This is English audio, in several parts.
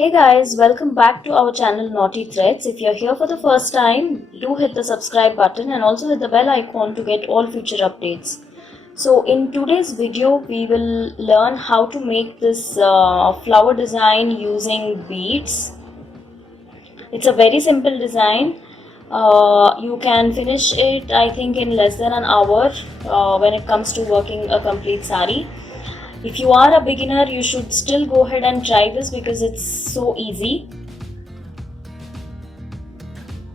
Hey guys, welcome back to our channel Naughty Threads. If you're here for the first time, do hit the subscribe button and also hit the bell icon to get all future updates. So in today's video, we will learn how to make this flower design using beads. It's a very simple design. You can finish it, I think, in less than an hour when it comes to working a complete sari. If you are a beginner, you should still go ahead and try this because it's so easy.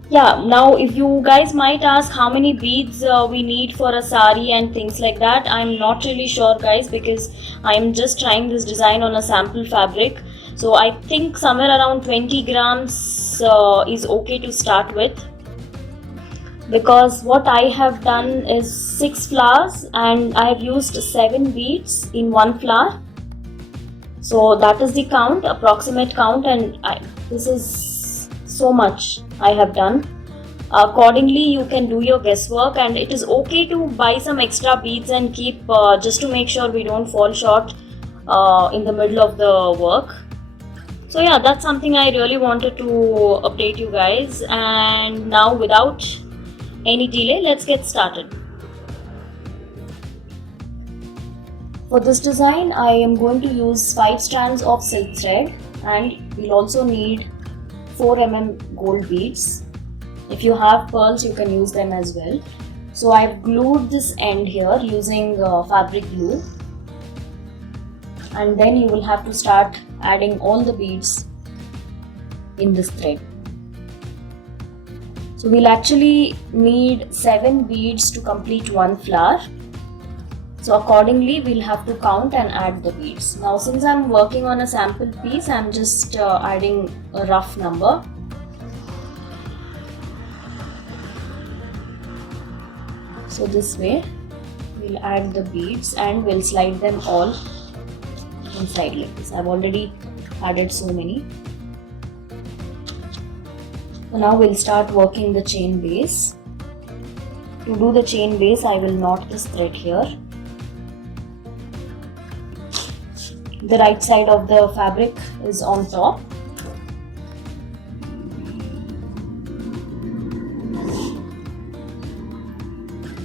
Yeah, now if you guys might ask how many beads we need for a sari and things like that, I'm not really sure guys, because I'm just trying this design on a sample fabric. So I think somewhere around 20 grams is okay to start with, because what I have done is 6 flowers and I have used 7 beads in one flower. So that is the count, approximate count, and this is so much I have done. Accordingly, you can do your guesswork, and it is okay to buy some extra beads and keep just to make sure we don't fall short in the middle of the work. So yeah, that's something I really wanted to update you guys. And now, without any delay, let's get started. For this design, I am going to use 5 strands of silk thread, and we'll also need 4 mm gold beads. If you have pearls, you can use them as well. So I've glued this end here using fabric glue, and then you will have to start adding all the beads in this thread. So we'll actually need 7 beads to complete one flower. So accordingly, we'll have to count and add the beads. Now since I'm working on a sample piece, I'm just adding a rough number. So this way, we'll add the beads and we'll slide them all inside like this. I've already added so many. So now we'll start working the chain base. To do the chain base, I will knot this thread here. The right side of the fabric is on top.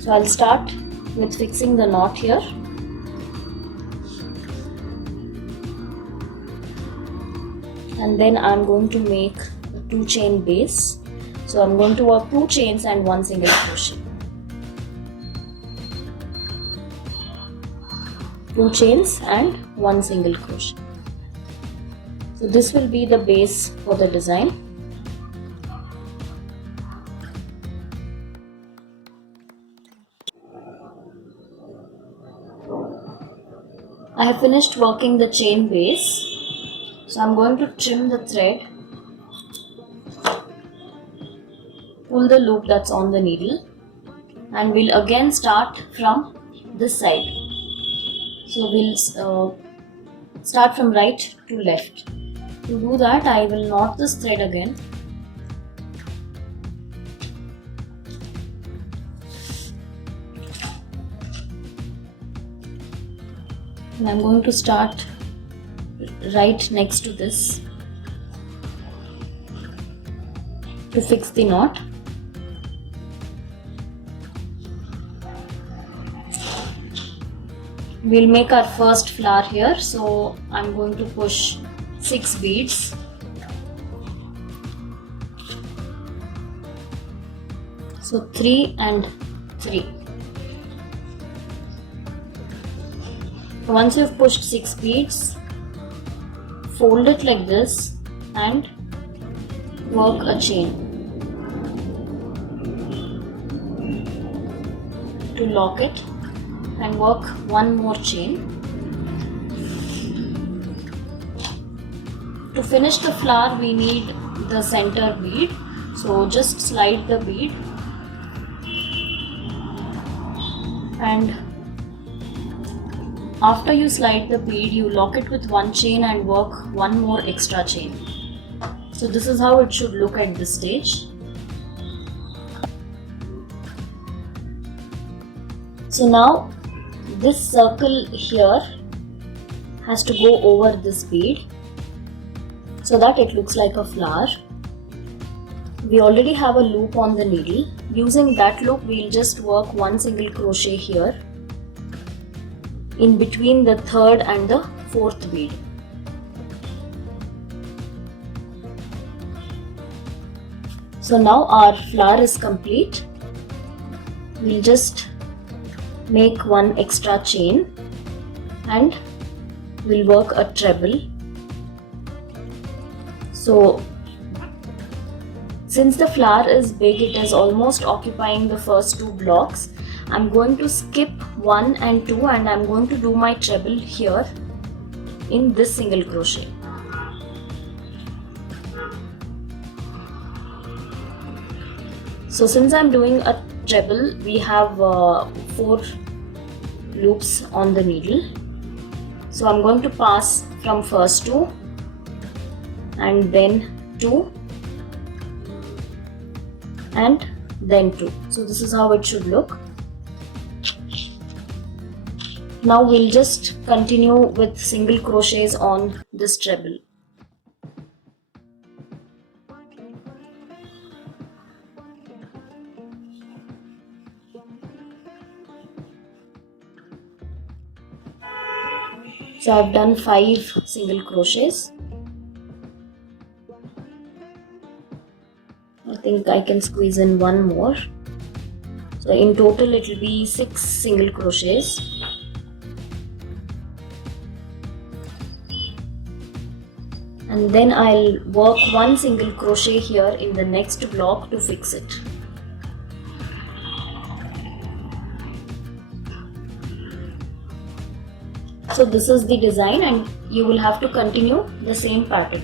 So I'll start with fixing the knot here. And then I'm going to make a 2 chain base. So I'm going to work 2 chains and 1 single crochet. 2 chains and 1 single crochet. So this will be the base for the design. I have finished working the chain base. So I'm going to trim the thread, pull the loop that's on the needle, and we'll again start from this side. So we'll start from right to left. To do that, I will knot this thread again. And I'm going to start right next to this to fix the knot. We'll make our first flower here, so I'm going to push 6 beads. So 3 and 3. Once you've pushed 6 beads, fold it like this and work a chain to lock it, and work 1 more chain. To finish the flower, we need the center bead, so just slide the bead and after you slide the bead, you lock it with 1 chain and work 1 more extra chain. So this is how it should look at this stage. So now this circle here has to go over this bead. so that it looks like a flower. We already have a loop on the needle. Using that loop, we'll just work one single crochet here in between the third and the fourth bead. So now our flower is complete. We'll just make one extra chain and we'll work a treble. So since the flower is big, it is almost occupying the first two blocks. I'm going to skip 1 and 2 and I'm going to do my treble here in this single crochet. So since I'm doing a treble, we have 4 loops on the needle. So I'm going to pass from first 2 and then 2 and then 2. So this is how it should look. Now we'll just continue with single crochets on this treble. So I've done 5 single crochets. I think I can squeeze in one more. So in total it will be 6 single crochets. And then I'll work one single crochet here in the next block to fix it. So this is the design and you will have to continue the same pattern.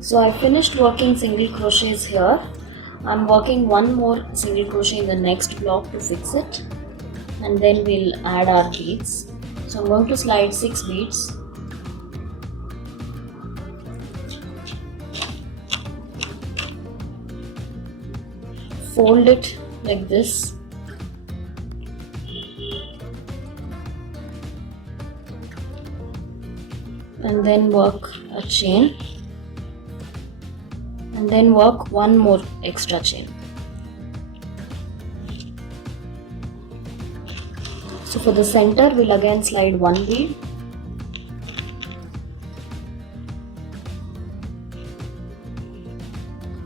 So I finished working single crochets here. I'm working one more single crochet in the next block to fix it. And then we'll add our beads. So I'm going to slide 6 beads. Fold it like this. And then work a chain. And then work one more extra chain. So for the center, we'll again slide 1 bead.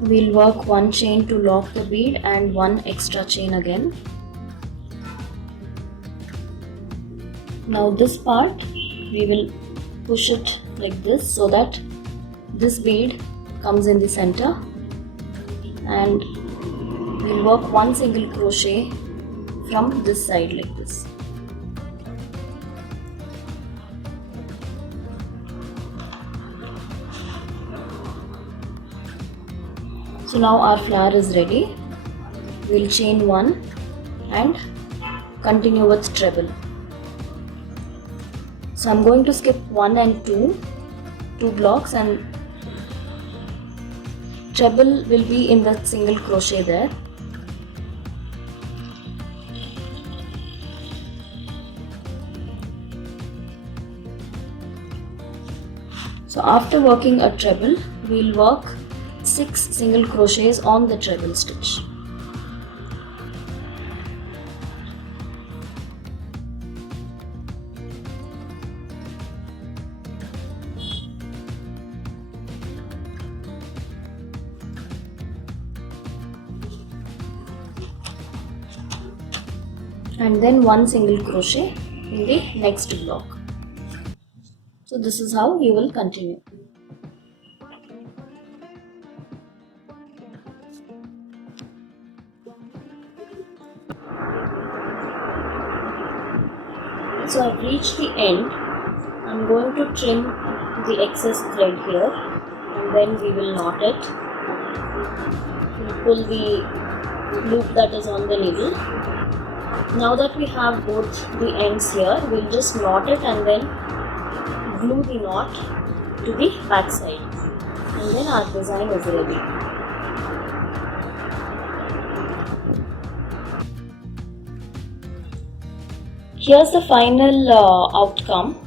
We'll work 1 chain to lock the bead and 1 extra chain again. Now this part, we will push it like this so that this bead comes in the center, and we'll work 1 single crochet from this side like this. So now our flower is ready. We'll chain 1 and continue with treble. So I'm going to skip 1 and 2 blocks, and treble will be in the single crochet there. So after working a treble, we'll work 6 single crochets on the treble stitch. And then 1 single crochet in the next block. So this is how you will continue. So I've reached the end. I'm going to trim the excess thread here and then we will knot it. We'll pull the loop that is on the needle. Now that we have both the ends here, we'll just knot it and then glue the knot to the back side. And then our design is ready. Here's the final outcome.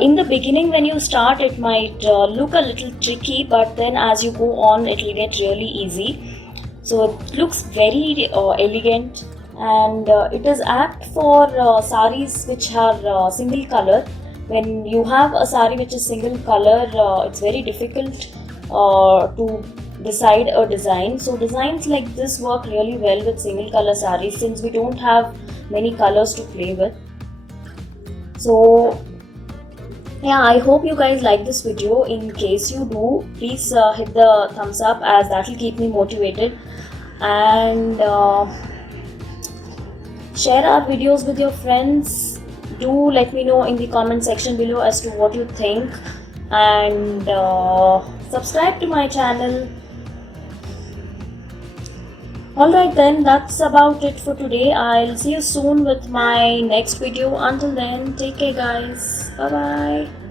In the beginning when you start it might look a little tricky, but then as you go on it will get really easy. So it looks very elegant, and it is apt for sarees which are single color. When you have a saree which is single color, it's very difficult to decide a design. So designs like this work really well with single color sarees since we don't have many colors to play with. So yeah, I hope you guys like this video. In case you do, please hit the thumbs up, as that will keep me motivated, and share our videos with your friends. Do let me know in the comment section below as to what you think, and subscribe to my channel. Alright then, that's about it for today. I'll see you soon with my next video. Until then, take care guys. Bye bye.